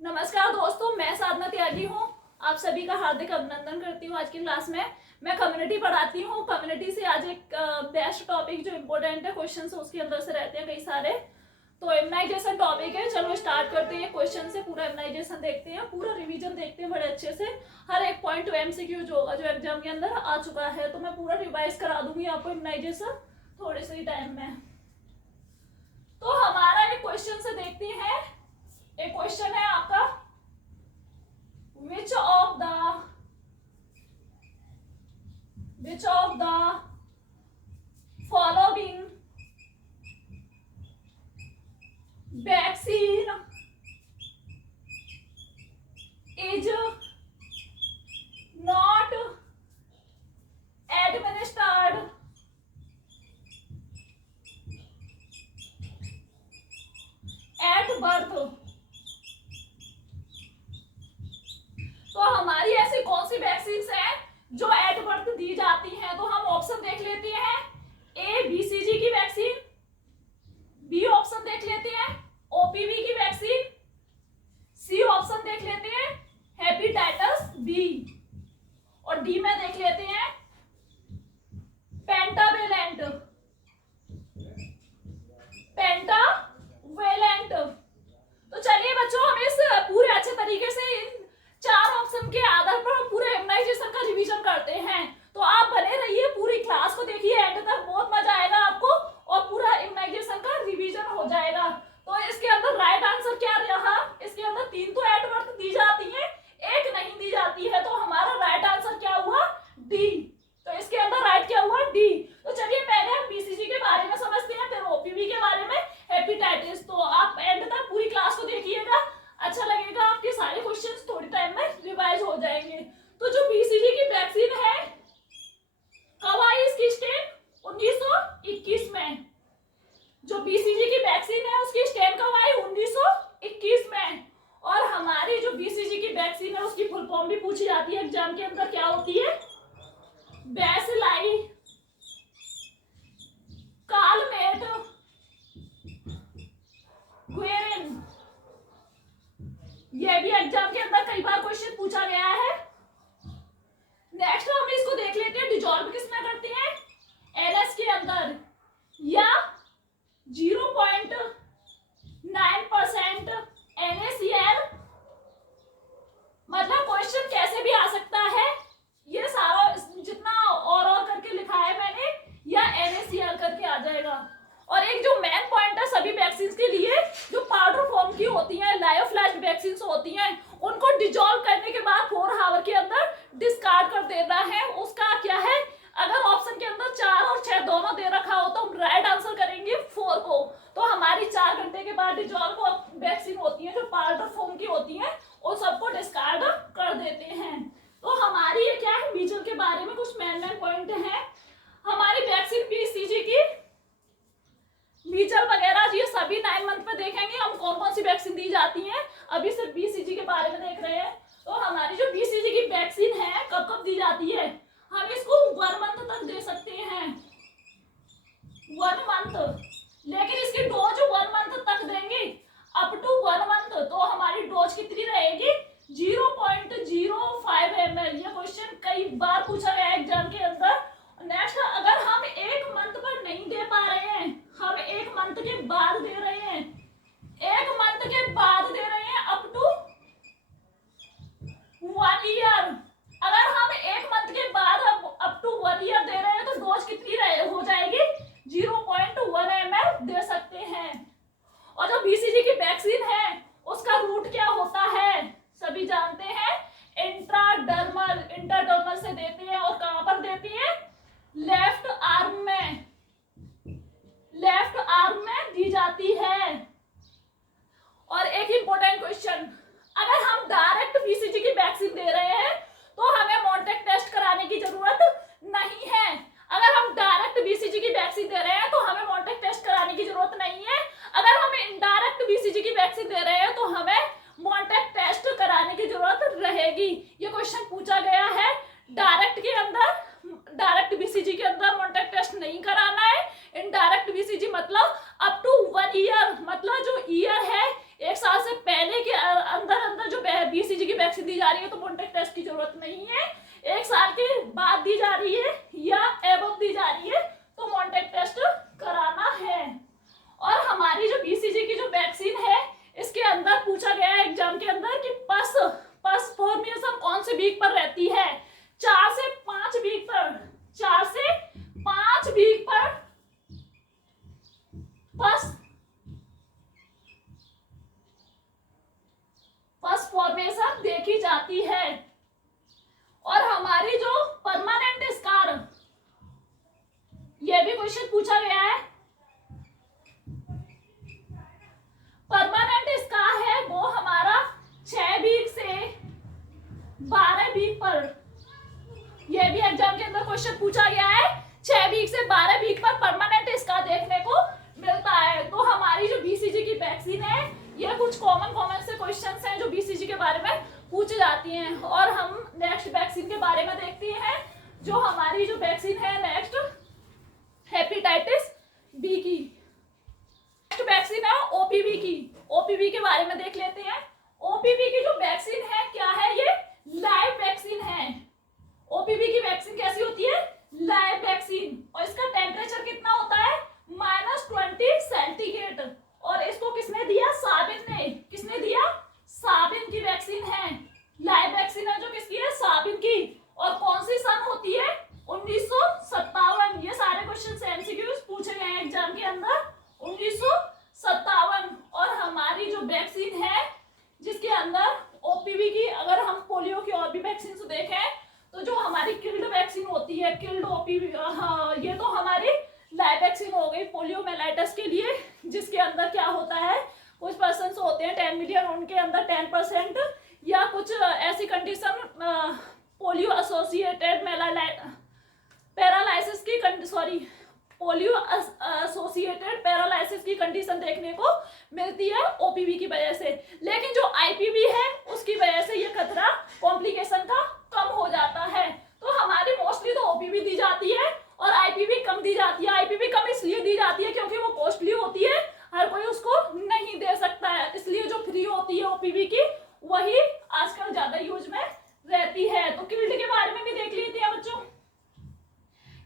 नमस्कार दोस्तों, मैं साधना त्यागी हूँ। आप सभी का हार्दिक अभिनंदन करती हूँ। आज की क्लास में मैं कम्युनिटी पढ़ाती हूँ। कम्युनिटी से आज एक बेस्ट टॉपिक जो इम्पोर्टेंट है, क्वेश्चन उसके अंदर से रहते हैं कई सारे। तो इम्यूनाइजेशन टॉपिक है। चलो स्टार्ट करते हैं। क्वेश्चन से पूरा इम्यूनाइजेशन देखते हैं, पूरा रिवीजन देखते हैं बड़े अच्छे से। हर एक पॉइंट MCQ जो होगा, जो एग्जाम के अंदर आ चुका है, तो मैं पूरा रिवाइज करा दूंगी आपको इम्यूनाइजेशन थोड़े से ही टाइम में। तो हमारा एक क्वेश्चन से देखते हैं। एक क्वेश्चन है आपका, which of the following vaccine is not administered at birth। तो हमारी ऐसी कौन सी वैक्सीन है जो एट बर्थ दी जाती हैं? तो हम ऑप्शन देख लेते हैं। ए BCG की वैक्सीन, बी ऑप्शन देख लेते हैं OPV की वैक्सीन, सी ऑप्शन देख लेते हैं हेपेटाइटिस बी, और डी में देख लेते हैं पेंटावेलेंट। तो चलिए बच्चों, हम इस पूरे अच्छे तरीके से इन चार ऑप्शन के आधार पर हम पूरे इम्यूनाइजेशन का रिवीजन करते हैं। तो आप बने रहिए, पूरी क्लास को देखिए एंड तक, बहुत मजा आएगा आपको और पूरा इम्यूनाइजेशन का रिवीजन हो जाएगा। तो इसके अंदर राइट आंसर क्या रहा? इसके अंदर 3 तो एट बर्थ दी जाती है, एक नहीं दी जाती है। तो हमारा राइट आंसर क्या हुआ? डी। तो इसके अंदर राइट क्या हुआ? डी। तो चलिए पहले हम BCG के बारे में समझते हैं, फिर OPV के बारे में, हेपेटाइटिस। तो आप एंड तक पूरी क्लास को देखिएगा, अच्छा लगेगा। आपके सारे क्वेश्चंस थोड़ी टाइम में रिवाइज हो जाएंगे। तो जो BCG की वैक्सीन है, कब आई इसकी स्टेट? 1921 में। जो BCG की वैक्सीन है उसकी स्टेट कब आई? 1921 में। और हमारी जो BCG की वैक्सीन है उसकी फुल फॉर्म भी पूछी जाती है एग्जाम के अंदर, क्या होती है? Bacilli Calmette Guerin. ये भी एग्जाम के अंदर कई बार क्वेश्चन पूछा गया है। नेक्स्ट हम इसको देख लेते हैं, डिजॉल्व किस में करते हैं? NS के अंदर, या 0.9% NaCl। मतलब क्वेश्चन कैसे भी आ सकता है, ये सारा जितना और करके लिखा है मैंने, या NaCl करके आ जाएगा। और एक जो मेन पॉइंट है सभी वैक्सीन के लिए, जो पाउडर फॉर्म की होती हैं, लायोफिलाइज्ड वैक्सीन होती हैं, उनको डिजॉल्व करने के बाद 4 आवर के अंदर डिस्कार्ड कर देना है। उसका क्या है? अगर ऑप्शन के अंदर 4 और 6 दोनों दे रखा हो तो हम राइट आंसर करेंगे 4 को। तो हमारी 4 घंटे के बाद डिजॉल्व वैक्सीन होती है, जो पाउडर फॉर्म की होती है, वो सबको डिस्कार्ड कर देते हैं। तो हमारी ये क्या है, मीजल के बारे में कुछ मेन पॉइंट है। हमारी वैक्सीन BCG की, मीजल वगैरह ये सभी 9 मंथ में देखेंगे हम कौन कौन सी वैक्सीन दी जाती हैं। अभी सिर्फ BCG के बारे में देख रहे हैं। तो हमारी जो BCG की वैक्सीन है कब कब दी जाती है? हम इसको 1 मंथ तक दे सकते हैं, 1 मंथ। लेकिन इसकी डोज 1 मंथ तक देंगे, अप टू 1 मंथ। तो हमारी डोज कितनी रहेगी? 0.05 ml। ये क्वेश्चन कई बार पूछा गया है एग्जाम के अंदर। नेक्स्ट, अगर हम 1 मंथ पर नहीं दे पा रहे हैं, हम 1 मंथ के बाद दे रहे हैं, 1 मंथ के बाद दे रहे हैं, अप टू 1 ईयर। अगर हम 1 मंथ के बाद अप टू 1 ईयर दे रहे हैं तो डोज कितनी हो जाएगी? 0.1 ml दे सकते हैं। और जो BCG की वैक्सीन है उसका रूट क्या होता है? सभी जानते हैं, इंट्राडर्मल से देते हैं। और कहां पर देती है? लेफ्ट आर्म में दी जाती है। और एक इंपॉर्टेंट क्वेश्चन, अगर हम डायरेक्ट BCG की वैक्सीन दे रहे हैं तो हमें मॉन्टेक टेस्ट कराने की जरूरत नहीं है। अगर हम डायरेक्ट BCG की वैक्सीन दे रहे हैं तो हमें मॉन्टेक टेस्ट कराने की जरूरत नहीं है। अगर हम इनडायरेक्ट BCG की वैक्सीन दे रहे हैं तो हमें मॉन्टेक टेस्ट कराने की जरूरत रहेगी। ये क्वेश्चन पूछा गया है। डायरेक्ट के अंदर, डायरेक्ट BCG के अंदर मॉन्टेक टेस्ट नहीं कराना है। इनडायरेक्ट BCG मतलब अप टू 1 ईयर, मतलब जो ईयर है 1 साल से पहले के अंदर फर्स्ट फॉर्मेशन देखी जाती है। और हमारी जो परमानेंट स्कार, ये भी क्वेश्चन पूछा गया है। परमानेंट स्कार है वो हमारा 6 वीक से 12 वीक पर, यह भी एग्जाम के अंदर क्वेश्चन पूछा गया है। 6 वीक से 12 वीक पर परमानेंट स्कार देखने को मिलता है। तो हमारी जो बीसीजी की वैक्सीन है, ये कुछ कॉमन से क्वेश्चंस हैं जो बीसीजी के बारे में पूछी जाती हैं। और हम नेक्स्ट वैक्सीन के बारे में देखते हैं। जो हमारी जो वैक्सीन है नेक्स्ट, हेपेटाइटिस बी की नेक्स्ट वैक्सीन है ओपीवी की। ओपीवी के बारे में देख लेते हैं। ओपीवी की जो वैक्सीन है क्या है, ये लाइव वैक्सीन है। ओपीवी की वैक्सीन कैसी होती है, लाइव वैक्सीन। और इसका टेम्परेचर कितना होता है, -20 सेंटीग्रेड। और इसको किसने दिया, साबिन ने। किसने दिया, साबिन की वैक्सीन है। लाइव वैक्सीन है जो किसकी है, साबिन की। और कौन सी सन होती है, 1957। ये सारे क्वेश्चन एमसीक्यूज पूछे गए हैं एग्जाम के अंदर, 1957। और हमारी जो वैक्सीन है जिसके अंदर ओपीवी की, अगर हम पोलियो की और भी वैक्सीन देखें तो जो हमारी किल्ड वैक्सीन होती है, किल्ड ओपीवी, हाँ, ये तो हमारी लाइव वैक्सीन हो गई पोलियोमेलाइटिस के लिए, जिसके अंदर क्या होता है, कुछ पर्सन होते हैं 10 मिलियन, उनके अंदर 10% या कुछ ऐसी कंडीशन पोलियो एसोसिएटेड पैरालाइसिस की पोलियो एसोसिएटेड पैरालाइसिस की कंडीशन देखने को मिलती है ओपीवी की वजह से। लेकिन जो आईपीवी है उसकी वजह से ये खतरा कॉम्प्लिकेशन का कम हो जाता है। तो हमारी मोस्टली तो ओपीवी दी जाती है और आईपीवी कम दी जाती है। आईपीवी कम इसलिए दी जाती है क्योंकि वो कॉस्टली होती है, हर कोई उसको नहीं दे सकता है। इसलिए जो फ्री होती है ओपीवी की, वही आजकल ज्यादा यूज में रहती है। तो किल्ड के बारे में भी देख लेते हैं बच्चों।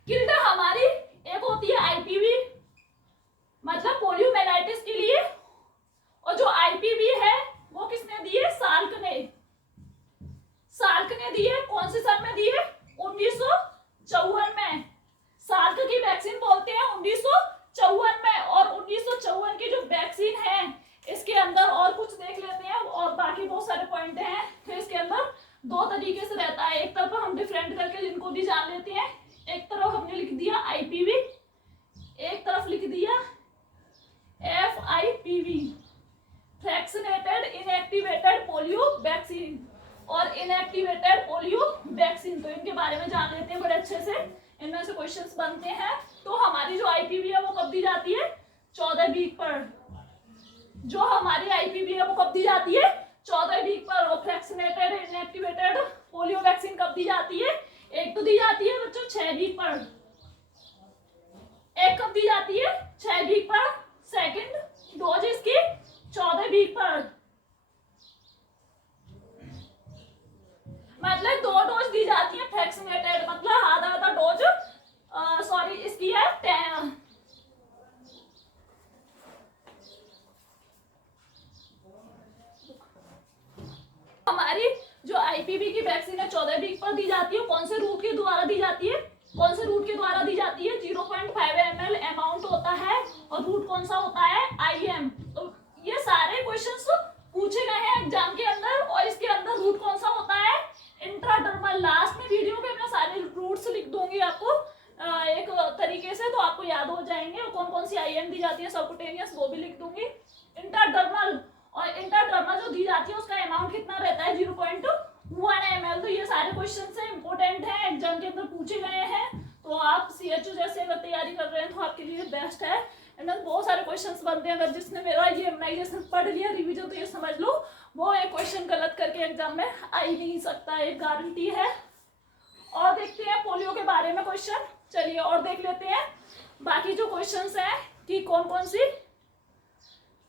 किल्ड हमारी एक होती है आईपीवी, मतलब पोलियोमेलाइटिस के लिए, और जो आईपीवी है वो किसने दी है, साल्क ने। साल्क ने दी है, कौन सी सन में दी है, 1954 में। साल्क की वैक्सीन बोलते हैं 1954 में। और 1954 की जो वैक्सीन है, इसके अंदर और कुछ देख लेते हैं, और बाकी बहुत सारे पॉइंट हैं। फिर इसके अंदर 2 तरीके से रहता है। एक तरफ हम डिफरेंट करके इनको भी जान लेते हैं। एक तरफ हमने लिख दिया आईपीवी, एक तरफ लिख दिया FIPV, फ्रैक्शनेटेड इनएक्टिवेटेड पोलियो वैक्सीन और इनएक्टिवेटेड पोलियो वैक्सीन। तो इनके बारे में जान लेते हैं बड़े अच्छे से, इनमें से क्वेश्चंस बनते हैं। तो हमारी जो आईपीवी है वो कब दी जाती है, 14 वीक पर। जो हमारी आईपीवी है वो कब दी जाती है, 14 वीक पर। और फ्रैक्शनेटेड इनएक्टिवेटेड पोलियो वैक्सीन कब दी जाती है, एक तो दी जाती है बच्चों 6 वीक पर, एक कब दी जाती है, 6 वीक पर। सेकंड डोज इसकी 14 वीक पर। मतलब 2 डोज दी जाती है फ्रैक्शनेटेड, मतलब आधा डोज, सॉरी इसकी है 10। हमारी जो आईपीवी की वैक्सीन है 14 वीक पर दी जाती है। कौन से रूट के द्वारा दी जाती है, कौन से रूट के द्वारा दी जाती है, 0.5 ml अमाउंट होता है। और रूट कौन सा होता है, IM। तो ये सारे क्वेश्चंस पूछे गए हैं एग्जाम के अंदर। और इसके अंदर रूट कौन सा होता है, इंट्राडर्मल। लास्ट में वीडियो पे मैं सारे रूट्स लिख दूंगी आपको एक तरीके से, तो आपको याद हो जाएंगे। और कौन कौन सी IM दी जाती है, सबकुटेनियस, वो भी लिख दूंगी। इंट्राडर्मल, और इंट्राडर्मल जो दी जाती है उसका अमाउंट कितना रहता है, 0.1 ml। तो ये सारे क्वेश्चन से इंपॉर्टेंट है, एग्जाम के अंदर पूछे गए हैं। तो आप CHO जैसे अगर तैयारी कर रहे हैं तो आपके लिए बेस्ट है। बहुत सारे क्वेश्चंस बनते हैं। अगर जिसने मेरा ये इम्यूनाइजेशन पढ़ लिया रिवीजन, तो ये समझ लो वो एक क्वेश्चन गलत करके एग्जाम में आ ही नहीं सकता, एक गारंटी है। और देखते हैं पोलियो के बारे में क्वेश्चन। चलिए और देख लेते हैं बाकी जो क्वेश्चंस हैं कि कौन कौन सी।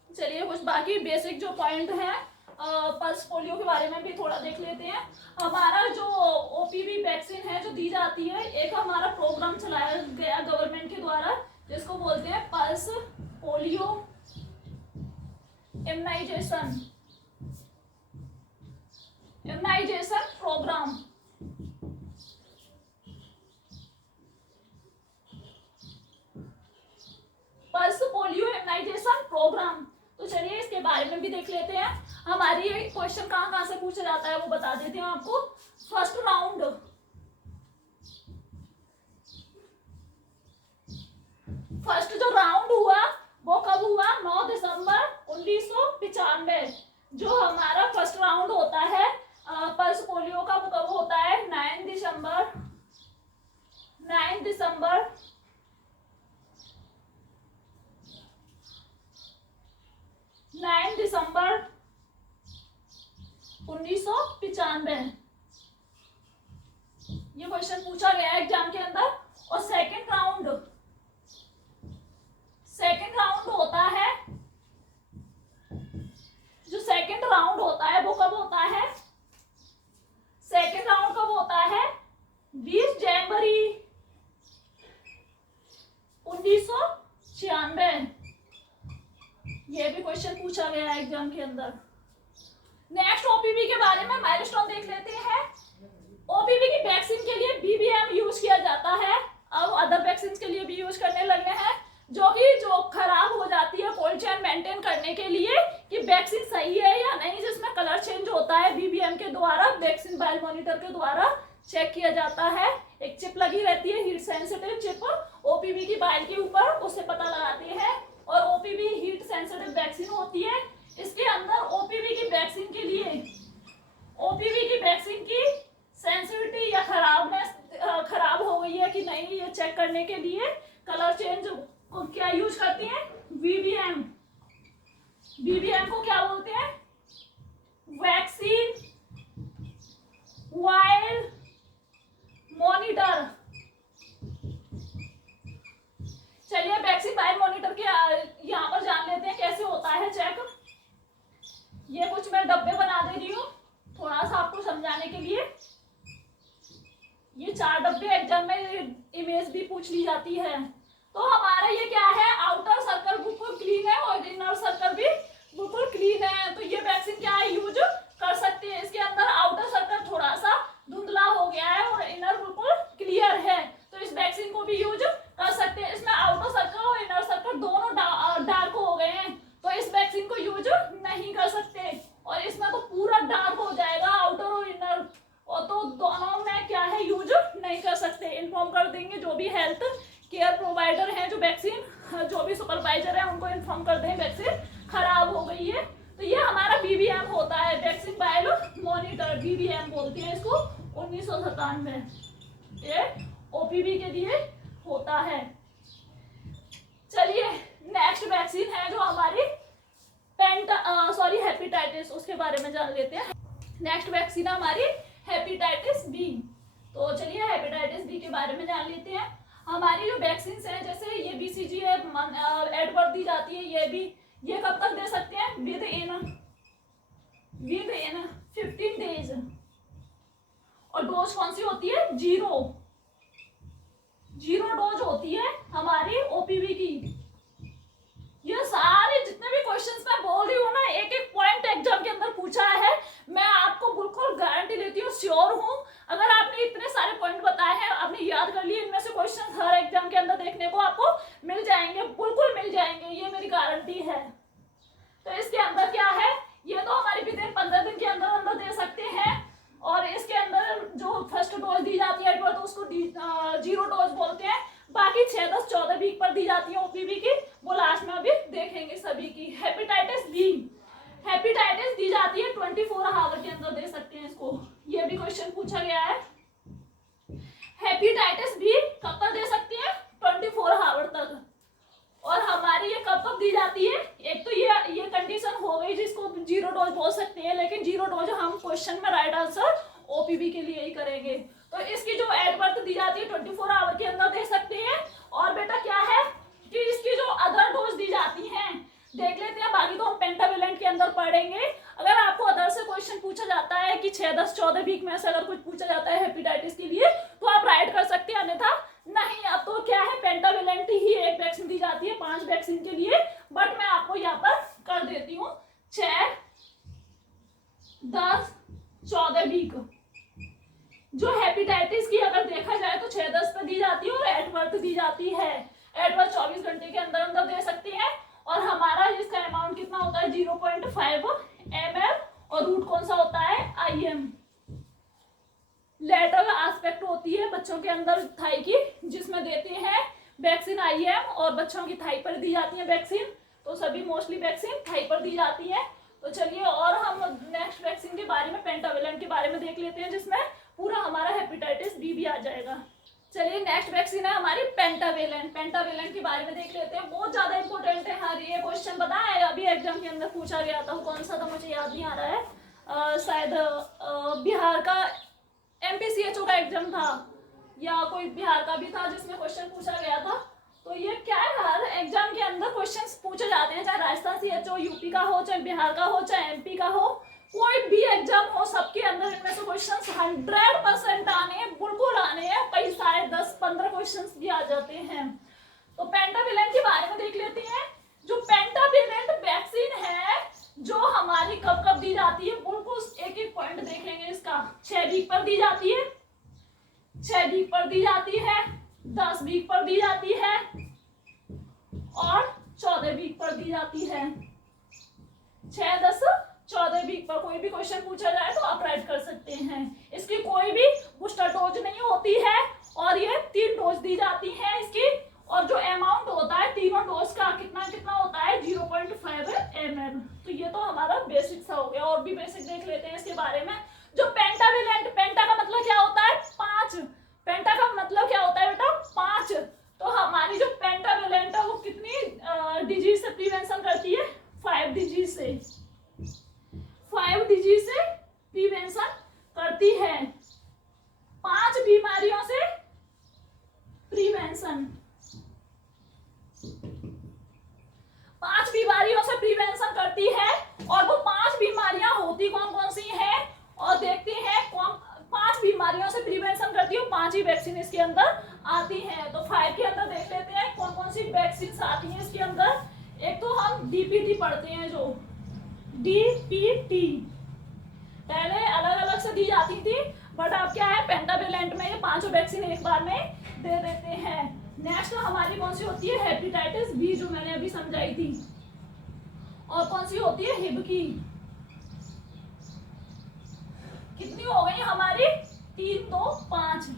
चलिए कुछ बाकी बेसिक जो पॉइंट हैं पल्स पोलियो के बारे में भी थोड़ा देख लेते हैं। हमारा जो ओपीवी वैक्सीन है जो दी जाती है, एक हमारा प्रोग्राम चलाया गया गवर्नमेंट के द्वारा, जिसको बोलते हैं pulse polio immunisation programme. Pulse polio immunisation programme. तो चलिए इसके बारे में भी देख लेते हैं। हमारी ये क्वेश्चन कहाँ कहाँ से पूछा जाता है वो बता देते हैं आपको। फर्स्ट राउंड, फर्स्ट जो राउंड हुआ वो कब हुआ? 9 दिसंबर 1995। जो हमारा फर्स्ट राउंड होता है पल्स पोलियो का वो कब होता है? 9 दिसंबर 1995 ये क्वेश्चन पूछा गया एग्जाम के अंदर। और सेकंड राउंड होता है, जो सेकंड राउंड होता है वो कब होता है? सेकंड राउंड कब होता है? 20 जनवरी 1996। ये भी क्वेश्चन पूछा गया है एग्जाम के अंदर। नेक्स्ट ओपीवी के बारे में माइलस्टोन देख लेते हैं। ओपीवी की वैक्सीन के लिए बीबीएम यूज किया जाता है, अब अदर वैक्सीन के लिए भी यूज करने लगे हैं, जो खराब हो जाती है कोल्ड चेन मेंटेन करने के लिए कि वैक्सीन सही है या नहीं, जिसमें कलर चेंज होता है। बीबीएम के द्वारा, वैक्सीन बायल मॉनिटर के द्वारा चेक किया जाता है। एक चिप लगी रहती है, हीट सेंसिटिव चिप, ओपीवी की बायल के ऊपर, उससे पता लगाते हैं। और ओपीवी हीट सेंसिटिव वैक्सीन होती है। इसके अंदर ओपीवी की वैक्सीन के लिए, ओपीवी की वैक्सीन की सेंसिटिविटी या खराब हो गई है कि नहीं, ये चेक करने के लिए कलर चेंज को क्या यूज करती हैं? बीबीएम। बीबीएम को क्या बोलते हैं? Vaccine vial monitor. चलिए वैक्सीन वायल मॉनिटर के यहाँ पर जान लेते हैं कैसे होता है चेक। ये कुछ मैं डब्बे बना दे रही हूँ थोड़ा सा आपको समझाने के लिए। ये 4 डब्बे एग्जाम में इमेज भी पूछ ली जाती है। तो हमारा ये क्या है? आउटर सर्कल बिल्कुल क्लीन है और इनर सर्कल भी बिल्कुल क्लीन है। तो ये वैक्सीन क्या है? यूज कर सकते हैं। इसके अंदर आउटर सर्कल थोड़ा सा धुंधला हो गया है और इनर बिल्कुल क्लियर है, तो इस वैक्सीन को भी यूज कर सकते हैं। इसमें आउटर सर्कल और इनर सर्कल दोनों डार्क हो गए हैं, तो इस वैक्सीन को यूज नहीं कर सकते। और इसमें तो पूरा डार्क हो जाएगा आउटर और इनर, और तो दोनों में क्या है? यूज नहीं कर सकते। इन्फॉर्म कर देंगे जो भी हेल्थ केयर प्रोवाइडर हैं, जो वैक्सीन, जो भी सुपरवाइजर है, उनको इन्फॉर्म कर दें वैक्सीन खराब हो गई है। तो ये हमारा बीबीएम होता है, वैक्सीन वायल मॉनिटर, बीबीएम बोलते हैं इसको। 1997 ये ओपीवी के लिए होता है। चलिए नेक्स्ट वैक्सीन है जो हमारी हेपेटाइटिस, उसके बारे में जान लेते हैं। नेक्स्ट वैक्सीन हमारी हेपेटाइटिस बी। तो चलिए हेपेटाइटिस बी के बारे में जान लेते हैं। हमारी जो वैक्सीन है, जैसे ये बीसीजी है, एडवर्ड दी जाती है, ये भी, ये कब तक दे सकते हैं? With in 15 days. और डोज कौन सी होती है? 0 डोज होती है हमारी ओपीवी की। ये सारे जितने भी क्वेश्चंस मैं बोल रही हूँ ना, एक एक पॉइंट एग्जाम के अंदर पूछा है। मैं आपको बिल्कुल गारंटी देती हूँ, श्योर हूँ, अगर आपने इतने सारे पॉइंट बताए हैं, आपने याद कर लिए, इनमें से क्वेश्चन हर एग्जाम के अंदर देखने को आपको मिल जाएंगे, बिल्कुल मिल जाएंगे, ये मेरी गारंटी है। तो इसके अंदर क्या है? ये तो हमारी विद इन 15 दिन के अंदर अंदर दे सकते हैं। और इसके अंदर जो फर्स्ट डोज दी जाती है तो उसको 0 डोज बोलते हैं। बाकी 6, 10, 14 वीक पर दी जाती है ओपीवी की, वो लास्ट में अभी देखेंगे सभी की। हेपेटाइटिस बी, हेपेटाइटिस दी जाती है 24 आवर के अंदर दे सकते हैं इसको, ये भी क्वेश्चन पूछा गया है। हेपेटाइटिस बी कब तक दे सकती है? 24 आवर तक। और हमारी ये कब कब दी जाती है? एक तो ये कंडीशन हो गई जिसको 0 डोज बोल सकते हैं, लेकिन 0 डोज हम क्वेश्चन में राइट आंसर ओपीवी के लिए ही करेंगे। तो इसकी जो एडवर्ट दी जाती है 24 आवर के अंदर दे सकते हैं। और बेटा क्या है कि इसकी जो अदर डोज दी जाती हैं देख लेते हैं, बाकी तो हम पेंटावेलेंट के अंदर पढ़ेंगे। अगर आपको अदर से क्वेश्चन पूछा जाता है कि 6, 10, 14 वीक में से अगर कुछ पूछा जाता है हेपेटाइटिस के लिए, तो आप राइट कर सकते हैं, अन्यथा नहीं। अब तो क्या है, पेंटावेलेंट ही एक वैक्सीन दी जाती है 5 वैक्सीन के लिए, बट मैं आपको यहाँ पर कर देती हूँ 6, 10, 14 वीक। जो हेपेटाइटिस की अगर देखा जाए तो 6, 10 पे दी जाती है और एट बर्थ दी जाती है। एडवांस 24 घंटे के अंदर अंदर दे सकती हैं। और हमारा इसका अमाउंट कितना होता है 0.5 ml और रूट कौन सा होता है IM। लेटरल एस्पेक्ट होती है बच्चों के अंदर थाई की, जिसमें देते हैं वैक्सीन IM और बच्चों की थाई पर दी जाती है वैक्सीन। तो सभी मोस्टली वैक्सीन थाई पर दी जाती है। तो चलिए और हम नेक्स्ट वैक्सीन के बारे में पेंटावेलेंट के बारे में देख लेते हैं, जिसमें पूरा हमारा हेपेटाइटिस बी भी आ जाएगा। चलिए नेक्स्ट वैक्सीन है हमारी पेंटावेलेंट। पेंटावेलेंट के बारे में देख लेते हैं, बहुत ज्यादा इंपॉर्टेंट है। हाँ ये क्वेश्चन पता है अभी एग्जाम के अंदर पूछा गया था, कौन सा था मुझे याद नहीं आ रहा है, शायद बिहार का MPCHO का एग्जाम था या कोई बिहार का भी था जिसमें क्वेश्चन पूछा गया था। तो ये क्या है, हर एग्जाम के अंदर क्वेश्चंस पूछे जाते हैं, चाहे राजस्थान CHO यूपी का हो, चाहे बिहार का हो, चाहे MP का हो, कोई भी एग्जाम हो, सबके अंदर इनमें से क्वेश्चंस 100% आने हैं, बिल्कुल आने हैं। कई सारे 10-15 क्वेश्चंस भी आ जाते हैं। तो पेंटावेलेंट के बारे में देख लेते हैं। जो पेंटावेलेंट वैक्सीन है जो हमारी कब कब दी जाती है, बिल्कुल एक एक पॉइंट देख लेंगे इसका। 6 वीक पर दी जाती है, 6 वीक पर दी जाती है, 10 वीक पर दी जाती है और 14 वीक पर दी जाती है। 6, 10, 14 वीक पर कोई भी क्वेश्चन पूछा जाए तो आप राइट कर सकते हैं। इसकी कोई भी बूस्टर डोज नहीं होती है और ये 3 डोज दी जाती है इसकी। और जो अमाउंट होता है तीनों डोज का कितना कितना होता है 0.5 ml। तो ये तो हमारा बेसिक सा हो गया। और भी बेसिक देख लेते हैं इसके बारे में। जो पेंटावेलेंट, पेंटा का मतलब क्या होता है 5, पेंटा का मतलब क्या होता है बेटा 5। तो हमारी जो पेंटावेलेंट है वो कितनी डिजीज से प्रिवेंशन करती है 5 डिजीज से, 5 डिजीज से प्रिवेंशन करती है, 5 बीमारियों से प्रिवेंशन, 5 बीमारियों से प्रिवेंशन करती है। और वो 5 बीमारियां होती कौन कौन सी हैं और देखते हैं कौन 5 बीमारियों से प्रिवेंशन करती है। 5 ही वैक्सीन इसके अंदर आती हैं। तो 5 के अंदर देख लेते हैं कौन कौन सी वैक्सीन आती हैं इसके अंदर। एक तो हम DPT पढ़ते हैं, जो DPT पहले अलग अलग से दी जाती थी, बट अब क्या है पेंटावेलेंट में ये 5 वैक्सीन एक बार में दे देते हैं। नेक्स्ट हमारी कौन सी होती है हेपेटाइटिस बी, जो मैंने अभी समझाई थी। और कौन सी होती है हिब की। कितनी हो गई हमारी 3, 2, 5।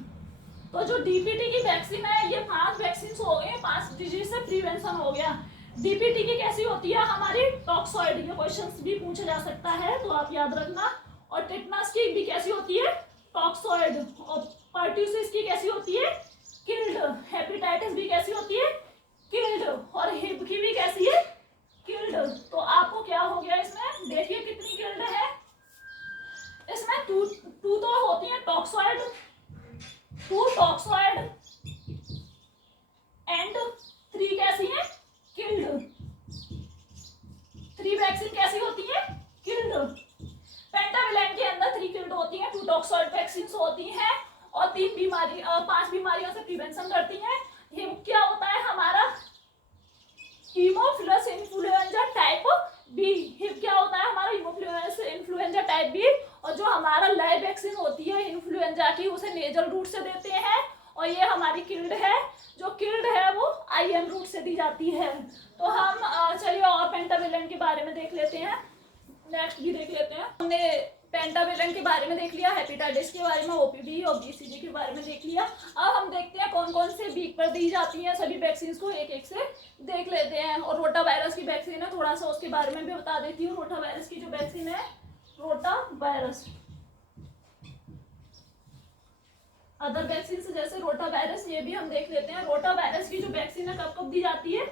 तो जो DPT की वैक्सीन है ये 5 वैक्सीन हो गए, 5 डिजीज से प्रिवेंशन हो गया। DPT की कैसी होती है हमारी टॉक्सॉइड, ये क्वेश्चंस भी पूछा जा सकता है तो आप याद रखना। और टिटनस की भी कैसी होती है टॉक्सॉइड। और पर्ट्यूसिस की कैसी होती है किल्ड। हेपेटाइटिस भी कैसी होती है किल्ड। और हिब की भी कैसी है किल्ड। तो आपको क्या हो गया इसमें, देखिए कितनी किल्ड है इसमें। 2 तो होती है टॉक्सॉइड, 2 टॉक्सॉइड एंड 3 कैसी है किल्ड। 3 वैक्सीन कैसी होती है किल्ड। पेंटावेलेंट के अंदर 3 किल्ड होती है, 2 टॉक्सॉइड वैक्सीन होती हैं और 5 बीमारियों से प्रिवेंशन करती हैं। ये क्या होता है हमारा हीमोफिलस इन्फ्लुएंजा टाइप बी। हिब क्या होता है हमारा हीमोफिलस इन्फ्लुएंजा टाइप बी। और जो हमारा लाइव वैक्सीन होती है इन्फ्लुएंजा की उसे नेजल रूट से देते हैं। और ये हमारी किल्ड है, जो किल्ड है वो IM रूट से दी जाती है। तो हम चलिए और पेंटावेलेंट के बारे में देख लेते हैं, नेक्स्ट भी देख लेते हैं। हमने पेंटावेलेंट के बारे में देख लिया, हेपेटाइटिस के बारे में, OPV और BCG के बारे में देख लिया। अब हम देखते हैं कौन कौन से वीक पर दी जाती हैं। सभी वैक्सीन को एक एक से देख लेते हैं। और रोटा वायरस की वैक्सीन है, थोड़ा सा उसके बारे में भी बता देती हूँ। रोटा वायरस की जो वैक्सीन है रोटा वायरस, अदर वैक्सीन से जैसे रोटा वायरस ये भी हम देख लेते हैं। रोटा वायरस की जो वैक्सीन है कब कब दी जाती है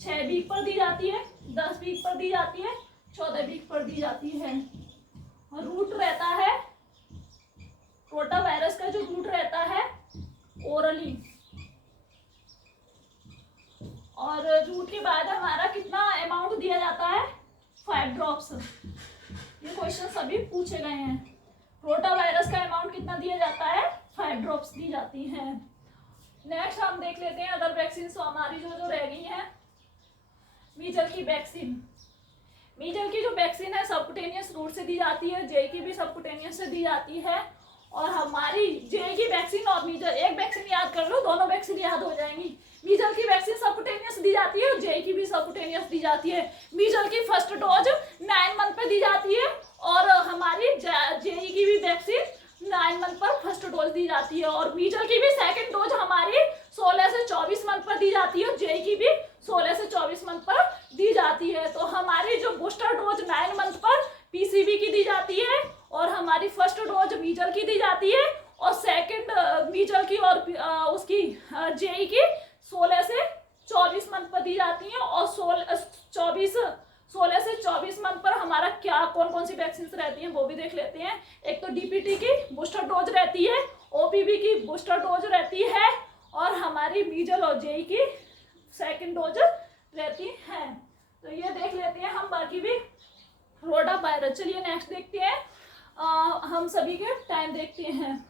6 वीक पर दी जाती है, 10 वीक पर दी जाती है, 14 वीक पर दी जाती है। और रूट रहता है रोटा वायरस का, जो रूट रहता है ओरली। और रूट के बाद हमारा कितना अमाउंट दिया जाता है 5 ड्रॉप्स। ये क्वेश्चन सभी पूछे गए हैं। रोटा वायरस का अमाउंट कितना दिया जाता है 5 ड्रॉप्स दी जाती हैं। नेक्स्ट हम देख लेते हैं अदर वैक्सीन हमारी जो जो रह गई हैं। मीजल की वैक्सीन, मीजल की जो वैक्सीन है सबकुटेनियस रूट से दी जाती है, जे की भी सबकुटेनियस से दी जाती है। और हमारी जे की वैक्सीन और मीजल, एक वैक्सीन याद कर लो, दोनों वैक्सीन याद हो जाएंगी। मीजल की वैक्सीन सबकुटेनियस दी जाती है और जे की भी सबकुटेनियस दी जाती है। मीजल की फर्स्ट डोज 9 मंथ पे दी जाती है और हमारी जे की भी वैक्सीन 9 मंथ पर फर्स्ट डोज दी जाती है और मीजल की भी सेकंड डोज हमारी 16 से 24 मंथ पर दी जाती है, जे की भी 16 से 24 मंथ पर दी जाती है। तो हमारी जो बूस्टर डोज 9 मंथ पर पीसीवी की दी जाती है और हमारी फर्स्ट डोज मीजल की दी जाती है और सेकंड मीजल की और उसकी जेई की 16 से 24 मंथ पर दी जाती है और 16 से 24 मंथ पर हमारा क्या कौन कौन सी वैक्सीन रहती हैं वो भी देख लेते हैं। एक तो डीपीटी की बूस्टर डोज रहती है, ओपीवी की बूस्टर डोज रहती है और हमारी मीजल और जेई की सेकंड डोज रहती है। तो ये देख लेते हैं हम, बाकी भी रोटा वायरस। चलिए नेक्स्ट देखते हैं, हम सभी के टाइम देखते हैं।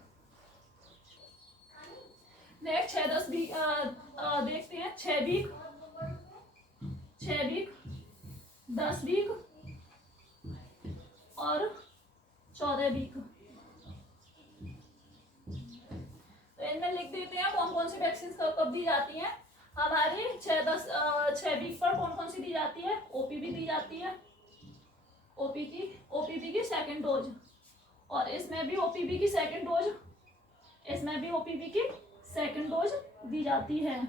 नेक्स्ट 6-10 वीक देखते हैं। 6 वीक, 10 वीक और 14 वीक। तो इनमें लिख देते हैं कौन कौन सी वैक्सीन कब दी जाती हैं। हमारी 6 वीक पर कौन कौन सी दी जाती है, ओपीवी दी जाती है, ओपीवी की सेकंड डोज, और इसमें भी ओपीवी की सेकंड डोज, इसमें भी ओपीवी की सेकंड डोज दी जाती है।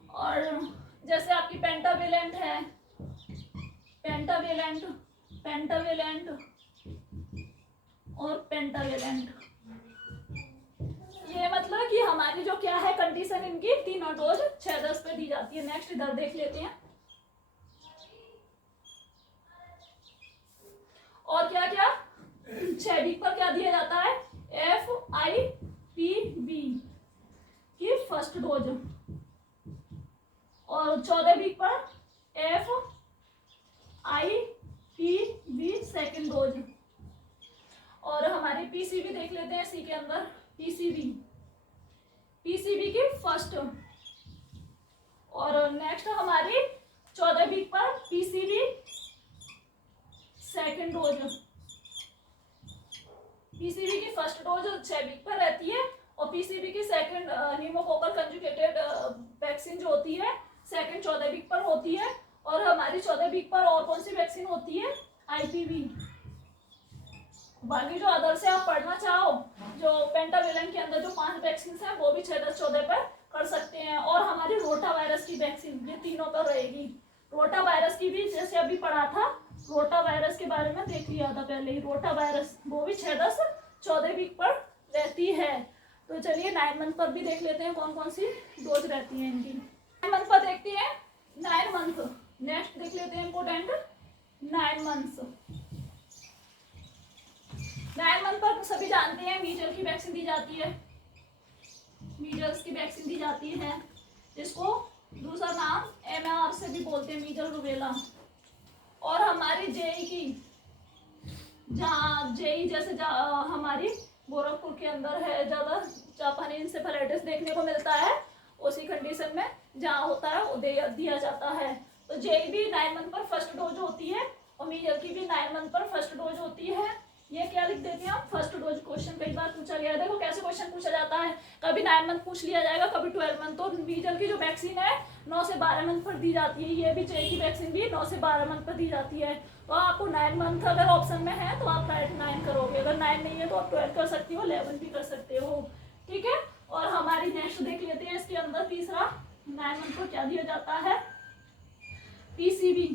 और जैसे आपकी पेंटावेलेंट है, पेंटावेलेंट और पेंटावेलेंट, ये मतलब कि हमारी जो क्या है कंडीशन, इनकी तीनों डोज 6-10 पे दी जाती है। नेक्स्ट इधर देख लेते हैं और क्या क्या 6 वीक पर क्या दिया जाता है, FIPV की फर्स्ट डोज और 14 वीक पर FIPV सेकंड डोज। और हमारी पीसीवी देख लेते हैं इसी के अंदर, पीसीवी की फर्स्ट। और नेक्स्ट हमारी 14 वीक पर पीसीवी सेकंड डोज, पीसीवी की फर्स्ट डोज 6 वीक पर रहती है और पीसीवी की सेकंड न्यूमोकोकल कंजुगेटेड वैक्सीन जो होती है सेकंड 14 वीक पर होती है। और हमारी 14 वीक पर और कौन सी वैक्सीन होती है, आईपीवी। बाकी जो अदर से आप पढ़ना चाहो, जो पेंटावेलेंट के अंदर जो 5 वैक्सीन हैं वो भी 6, 10, 14 पर कर सकते हैं। और हमारी रोटा वायरस की वैक्सीन ये तीनों पर रहेगी। रोटा वायरस की भी जैसे अभी पढ़ा था, रोटा वायरस के बारे में देख लिया था पहले ही, रोटा वायरस वो भी 6, 10, 14 वीक पर रहती है। तो चलिए 9 मंथ पर भी देख लेते हैं कौन कौन सी डोज रहती है इनकी। 9 मंथ पर देखते हैं, 9 मंथ नेक्स्ट देख लेते हैं इंपोर्टेंट 9 मंथ्स। 9 मंथ पर सभी जानते हैं मीजल की वैक्सीन दी जाती है, मीजल्स की वैक्सीन दी जाती है, जिसको दूसरा नाम MR से भी बोलते हैं, मीजल रुबेला। और हमारी जेई की, जहाँ जेई जैसे हमारी गोरखपुर के अंदर है, ज़्यादा जापानी इंसेफेलाइटिस देखने को मिलता है, उसी कंडीशन में जहाँ होता है वो दिया जाता है। तो जेई भी 9 मंथ पर फर्स्ट डोज होती है और मीजल की भी 9 मंथ पर फर्स्ट डोज होती है। ये क्या लिख देते हैं हम, फर्स्ट डोज। क्वेश्चन कई बार पूछा गया है, देखो कैसे क्वेश्चन पूछा जाता है, कभी 9 मंथ पूछ लिया जाएगा, कभी 12 मंथ। तो मीजल की जो वैक्सीन है 9 से 12 मंथ पर दी जाती है, ये भी जेई की वैक्सीन भी 9 से 12 मंथ पर दी जाती है। तो आपको 9 मंथ अगर ऑप्शन में है तो आप डायरेक्ट 9 करोगे, अगर 9 नहीं है तो आप 12 कर सकते हो, 11 भी कर सकते हो, ठीक है। और हमारी नेक्स्ट देख लेते हैं, इसके अंदर तीसरा 9 मंथ को क्या दिया जाता है, पीसीवी,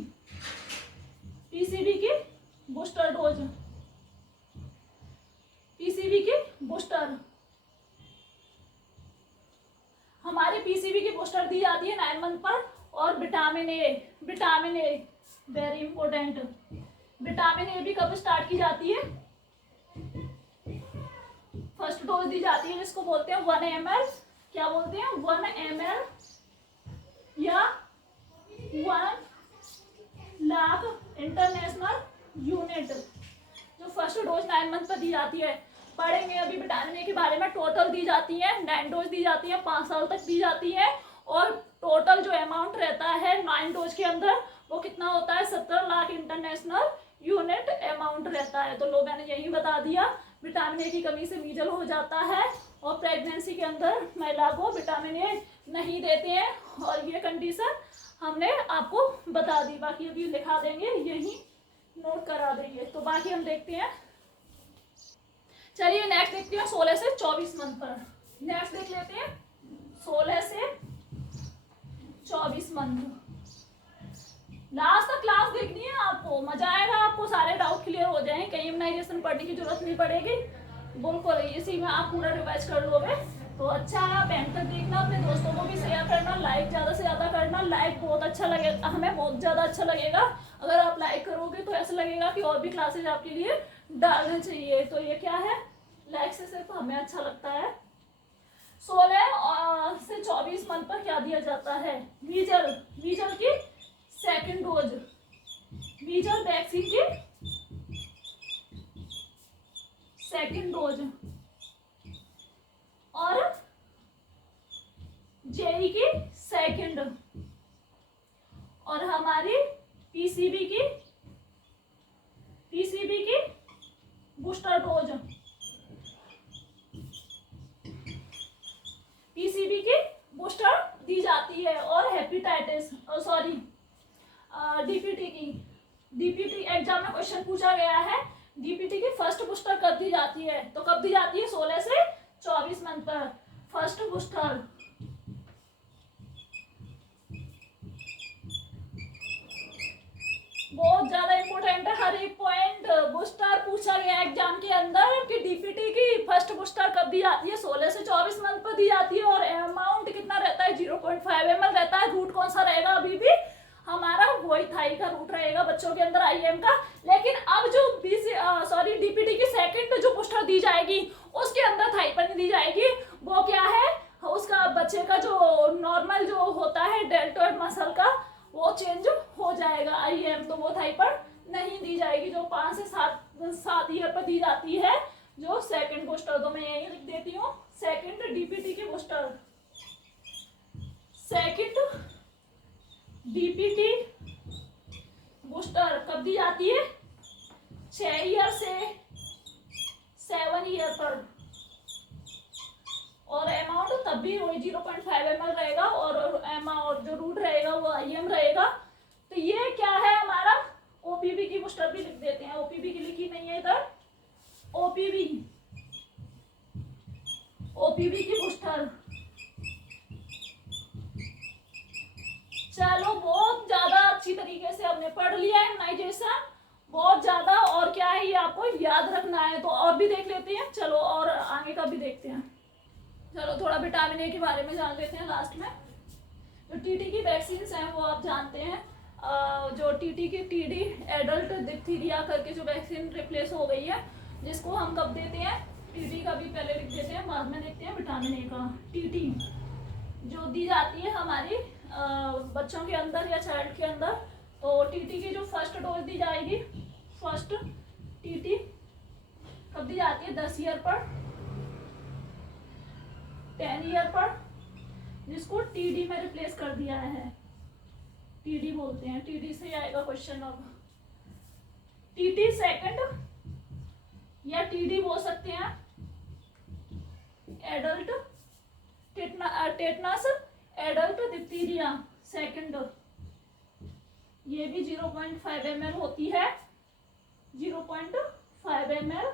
पीसीवी की बूस्टर डोज, पीसीवी की बूस्टर। हमारी पीसीवी की बूस्टर दी जाती है 9 मंथ पर। और vitamin A, vitamin a very important, vitamin A भी कब स्टार्ट की जाती है, फर्स्ट डोज दी जाती है, जिसको बोलते हैं 1 ml, क्या बोलते हैं 1 ml या 1 लाख इंटरनेशनल यूनिट, जो फर्स्ट डोज 9 मंथ पर दी जाती है। पढ़ेंगे अभी विटामिन ए के बारे में। टोटल दी जाती है 9 डोज दी जाती है, 5 साल तक दी जाती है। और टोटल जो अमाउंट रहता है 9 डोज के अंदर वो कितना होता है, 17 लाख इंटरनेशनल यूनिट अमाउंट रहता है। तो लो मैंने यही बता दिया, विटामिन ए की कमी से मीजल हो जाता है और प्रेगनेंसी के अंदर महिला को विटामिन ए नहीं देते हैं, और ये कंडीशन हमने आपको बता दी, बाकी अभी लिखा देंगे, यही नोट करा देंगे। तो बाकी हम देखते हैं। चलिए नेक्स्ट देखते हैं 16 से 24 मंथ पर। नेक्स्ट देख लेते हैं 16 से 24 मंथ। लास्ट तक क्लास देखनी है आपको, मजा आएगा, आपको सारे डाउट क्लियर हो जाएंगे, कहीं इम्यूनाइजेशन पढ़ने की जरूरत नहीं पड़ेगी, बिल्कुल इसी में आप पूरा रिवाइज कर लोगे। तो अच्छा है, आप एंड तक देखना, अपने दोस्तों को भी शेयर करना, लाइक ज़्यादा से ज़्यादा करना। लाइक बहुत अच्छा लगेगा, हमें बहुत ज़्यादा अच्छा लगेगा अगर आप लाइक करोगे, तो ऐसा लगेगा कि और भी क्लासेज आपके लिए डालना चाहिए। तो ये क्या है, लाइक से सिर्फ हमें अच्छा लगता है। 16 से 24 मंथ पर क्या दिया जाता है, मीजल की सेकेंड डोज, मीजल वैक्सीन की सेकेंड डोज, और जेई की सेकेंड, और हमारी पीसीबी की बूस्टर डोज, पीसीबी की बूस्टर दी जाती है। और हेपेटाइटिस डीपीटी एग्जाम में क्वेश्चन पूछा गया है, डीपीटी की फर्स्ट बूस्टर कब दी जाती है, तो कब दी जाती है, 16 से 24 मंथ पर फर्स्ट बूस्टर। बहुत ज्यादा इंपॉर्टेंट है, हर एक पॉइंट बूस्टर पूछा गया एग्जाम के अंदर कि डीपीटी की फर्स्ट बूस्टर कब दी जाती है, 16 से 24 मंथ पर दी जाती है। और अमाउंट कितना रहता है, 0.5 ml रहता है। रूट कौन सा रहेगा, अभी भी हमारा वही थाई का रूट रहेगा बच्चों के अंदर, आईएम का। लेकिन अब जो डीपीटी की सेकंड जो बूस्टर दी जाएगी, उसके अंदर थाई पर नहीं दी जाएगी। वो क्या है, उसका बच्चे का जो नॉर्मल जो होता है डेल्टोइड मसल का, वो चेंज हो जाएगा आईएम, तो वो थाई पर नहीं दी जाएगी, जो 5 से 7 ईयर पर दी जाती है, जो सेकंड बूस्टर। तो मैं यही लिख देती हूँ, सेकंड डीपीटी की बूस्टर, सेकंड डीपीटी बूस्टर कब दी जाती है, 6 ईयर से 7 ईयर पर। और अमाउंट तब भी वही 0.5 ml रहेगा, और जो रूट रहेगा वो आईएम रहेगा। तो ये क्या है हमारा, ओपीवी की बूस्टर भी लिख देते हैं, ओपीवी की लिखी नहीं है इधर, ओपीवी की बूस्टर। चलो बहुत ज्यादा अच्छी तरीके से हमने पढ़ लिया है इम्यूनाइजेशन, बहुत ज्यादा। और क्या है, ये आपको याद रखना है। तो और भी देख लेते हैं, चलो और आगे का भी देखते हैं। चलो थोड़ा विटामिन ए के बारे में जान लेते हैं लास्ट में। जो टीटी की वैक्सीन हैं वो आप जानते हैं, जो टीटी की टीडी एडल्ट डिप्थीरिया करके जो वैक्सीन रिप्लेस हो गई है, जिसको हम कब देते हैं, टीटी का भी पहले लिख देते हैं, बाद में देखते हैं विटामिन ए का। टीटी जो दी जाती है हमारी बच्चों के अंदर या चाइल्ड के अंदर, तो टीटी की जो फर्स्ट डोज दी जाएगी, फर्स्ट टीटी कब दी जाती है, 10 ईयर पर, 10 ईयर पर, जिसको टीडी में रिप्लेस कर दिया है, टीडी बोलते हैं, टीडी से आएगा क्वेश्चन। अब टीटी सेकंड या टीडी बोल सकते हैं, adult tetanus adult diphtheria second, ये भी 0.5 ml होती है, 0.5 ml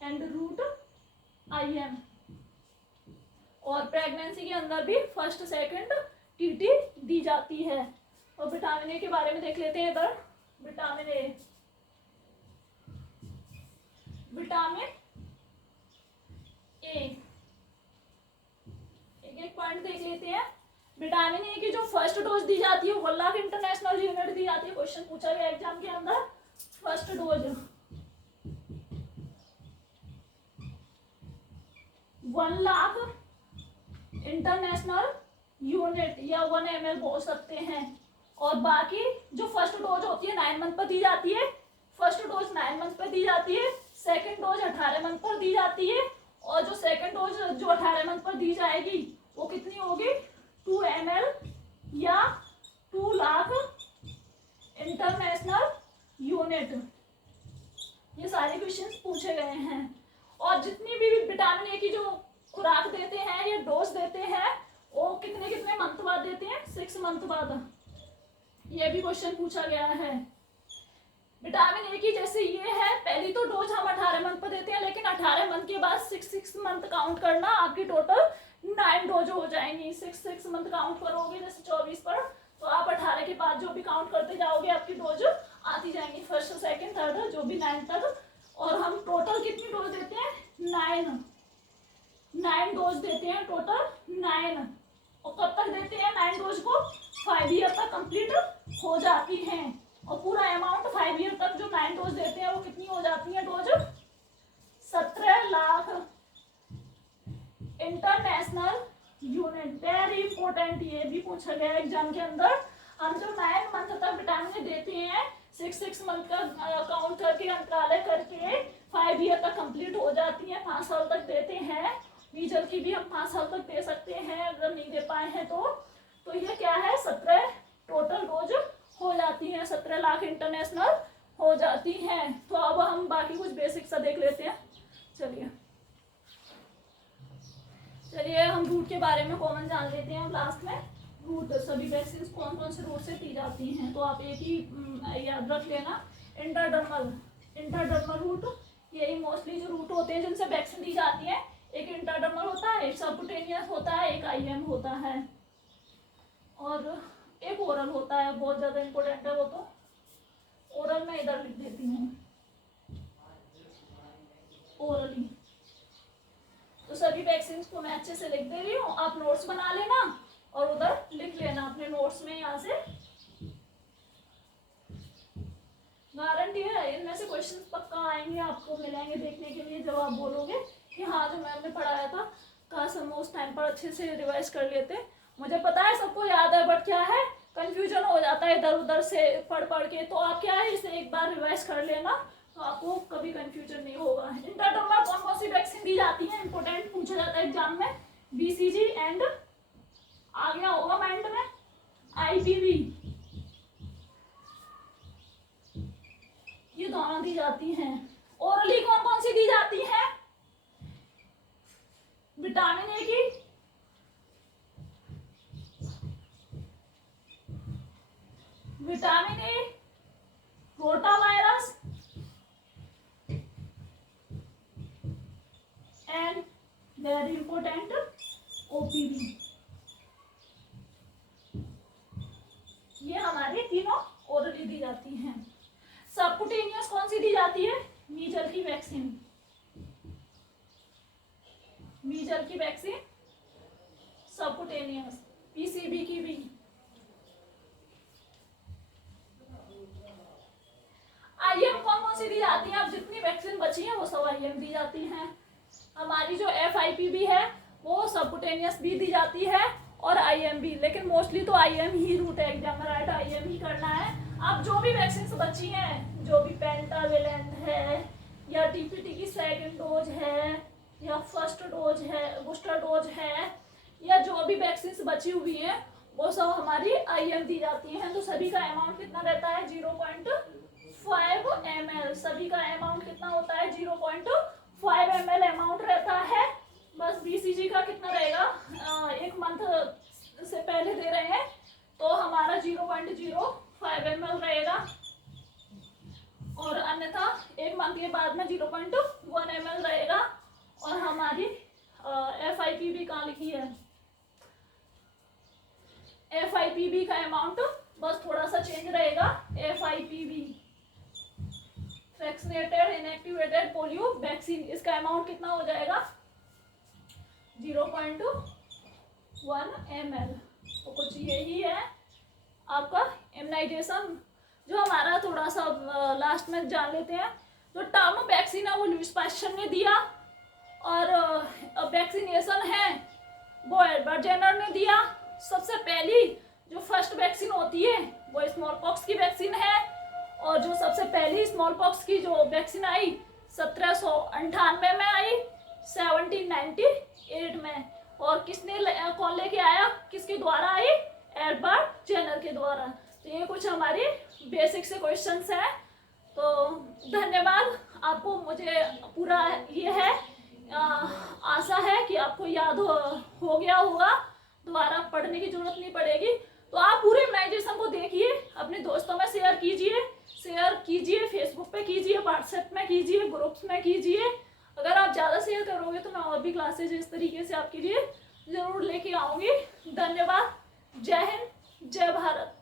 एंड रूट आईएम। और प्रेगनेंसी के अंदर भी फर्स्ट सेकंड टीटी दी जाती है। और विटामिन ए के बारे में देख लेते हैं इधर, विटामिन ए, विटामिन ए एक पॉइंट देख लेते हैं। विटामिन ए की जो फर्स्ट डोज दी जाती है, 1 लाख इंटरनेशनल यूनिट दी जाती है, क्वेश्चन पूछा गया एग्जाम के अंदर। First dose 1 lakh international unit या 1 ml बोल सकते हैं। और बाकी जो फर्स्ट डोज होती है 9 मंथ पर दी जाती है, फर्स्ट डोज 9 मंथ पर दी जाती है, सेकंड डोज 18 मंथ पर दी जाती है। और जो सेकंड डोज जो 18 मंथ पर दी जाएगी वो कितनी होगी, 2 ml या 2 लाख इंटरनेशनल यूनिट। ये सारे क्वेश्चंस पूछे गए हैं। और जितनी भी विटामिन ए की जो खुराक देते हैं या डोज देते हैं वो कितने कितने मंथ बाद देते हैं? 6 मंथ बाद। ये भी क्वेश्चन पूछा गया है। विटामिन ए की जैसे ये है, पहली तो डोज हम 18 मंथ पर देते हैं, लेकिन 18 मंथ के बाद 6 मंथ काउंट करना, आपकी टोटल 9 डोज हो जाएंगी। 6 मंथ काउंट करोगे जैसे 24 पर, तो आप 18 के बाद जो भी काउंट करते जाओगे आपकी डोज आती जाएंगी, फर्स्ट सेकंड थर्ड जो भी 9 तक। और हम टोटल कितनी डोज देते हैं? 9 डोज देते हैं टोटल, 9। और कब तक देते हैं 9 डोज को? 5 ईयर तक कंप्लीट हो जाती हैं। और पूरा अमाउंट 5 ईयर तक जो 9 डोज देते हैं वो कितनी हो जाती है dose? 17 lakh international unit. Very important, ये भी पूछा गया एग्जाम के अंदर। हम जो 9 मंथ तक विटामिन देते हैं, 6 मंथ का काउंट करके अंतराल करके 5 ईयर तक कंप्लीट हो जाती है, 5 साल तक देते हैं। मीजल की भी हम 5 साल तक दे सकते हैं अगर नहीं दे पाए हैं तो ये क्या है? 17 टोटल डोज हो जाती हैं, 17 लाख इंटरनेशनल हो जाती हैं। तो अब हम बाकी कुछ बेसिक सा देख लेते हैं। चलिए हम रूट के बारे में कॉमन जान लेते हैं लास्ट में। रूट, सभी वैक्सीन कौन कौन से रूट से दी जाती हैं, तो आप एक ही याद रख लेना, इंट्राडर्मल रूट। यही मोस्टली जो रूट होते हैं जिनसे वैक्सीन दी जाती है। एक इंट्राडर्मल होता है, एक सबक्यूटेनियस होता है, एक आईएम होता है, और एक ओरल होता है। बहुत ज़्यादा इंपॉर्टेंट है वो, तो ओरल मैं इधर लिख देती हूँ, ओरली। तो सभी वैक्सीन को मैं अच्छे से लिख दे रही हूँ, आप नोट्स बना लेना और उधर लिख लेना अपने नोट्स में। यहाँ से गारंटी है इनमें से क्वेश्चंस पक्का आएंगे, आपको मिलेंगे देखने के लिए जब आप बोलोगे कि हाँ जो मैम ने पढ़ाया था काश हम उस टाइम पर अच्छे से रिवाइज कर लेते। मुझे पता है सबको याद है, बट क्या है कंफ्यूजन हो जाता है इधर उधर से पढ़ के। तो आप क्या है इसे एक बार रिवाइज कर लेना, तो आपको कभी कंफ्यूजन नहीं होगा। इंट्राडर्मल कौन कौन सी वैक्सीन दी जाती है? इंपॉर्टेंट पूछा जाता है एग्जाम में। बीसीजी एंड आ गया होगा माइंड में, आईपीवी, ये दोनों दी जाती हैं। ओरली कौन कौन सी दी जाती है? विटामिन ए की, vitamin A, rotavirus and very important OPV. ये हमारी तीनों ओरली दी जाती हैं। सबक्यूटेनियस कौन सी दी जाती है? मीजल की वैक्सीन, मीजल की वैक्सीन सबक्यूटेनियस। पीसीबी की भी। आईएम कौन कौन सी दी जाती है? अब जितनी वैक्सीन बची है वो सब आईएम दी जाती हैं। हमारी जो एफआईपीबी है वो सबक्यूटेनियस भी दी जाती है और आईएम भी, लेकिन मोस्टली तो आईएम ही रूट है, एग्जाम राइट आईएम ही करना है। अब जो भी वैक्सीन बची हैं, जो भी पेंटावेलेंट है या टीपीटी की सेकंड डोज है या फर्स्ट डोज है, बूस्टर डोज है, या जो भी वैक्सीन बची हुई है वो सब हमारी आईएम दी जाती हैं। तो सभी का अमाउंट कितना रहता है? 0.5 ml। सभी का अमाउंट कितना होता है? 0.5 ml अमाउंट रहता है। बस बीसीजी का कितना रहेगा? 1 मंथ से पहले दे रहे हैं तो हमारा 0.05 ml रहेगा, और अन्यथा 1 मंथ के बाद में 0.1 ml रहेगा। और हमारी एफआईपीबी कहाँ लिखी है? एफआईपीबी का अमाउंट बस थोड़ा सा चेंज रहेगा। FIPB vaccinated inactivated polio vaccine, इसका अमाउंट कितना हो जाएगा? 0.1 ml। तो कुछ यही है आपका इम्यूनाइजेशन। जो हमारा थोड़ा सा लास्ट में जान लेते हैं, जो टर्म वैक्सीन है वो लुईस पास्चर ने दिया, और वैक्सीनेशन है वो एडवर्ड जेनर ने दिया। सबसे पहली जो फर्स्ट वैक्सीन होती है वो स्मॉल पॉक्स की वैक्सीन है, और जो सबसे पहली स्मॉल पॉक्स की जो वैक्सीन आई 1798 में आई, 1798 में। और किसने कौन लेके आया? किसके द्वारा आई? एडवर्ड जेनर के द्वारा। तो ये कुछ हमारे बेसिक से क्वेश्चंस हैं। तो धन्यवाद आपको। मुझे पूरा ये है आशा है कि आपको याद हो गया होगा, दोबारा पढ़ने की जरूरत नहीं पड़ेगी। तो आप पूरे इमेजिनेशन को देखिए, अपने दोस्तों में शेयर कीजिए, फेसबुक पे कीजिए, व्हाट्सएप में कीजिए, ग्रुप्स में कीजिए। अगर आप ज़्यादा शेयर करोगे तो मैं और भी क्लासेज इस तरीके से आपके लिए ज़रूर लेके आऊँगी। धन्यवाद। जय हिंद, जय भारत।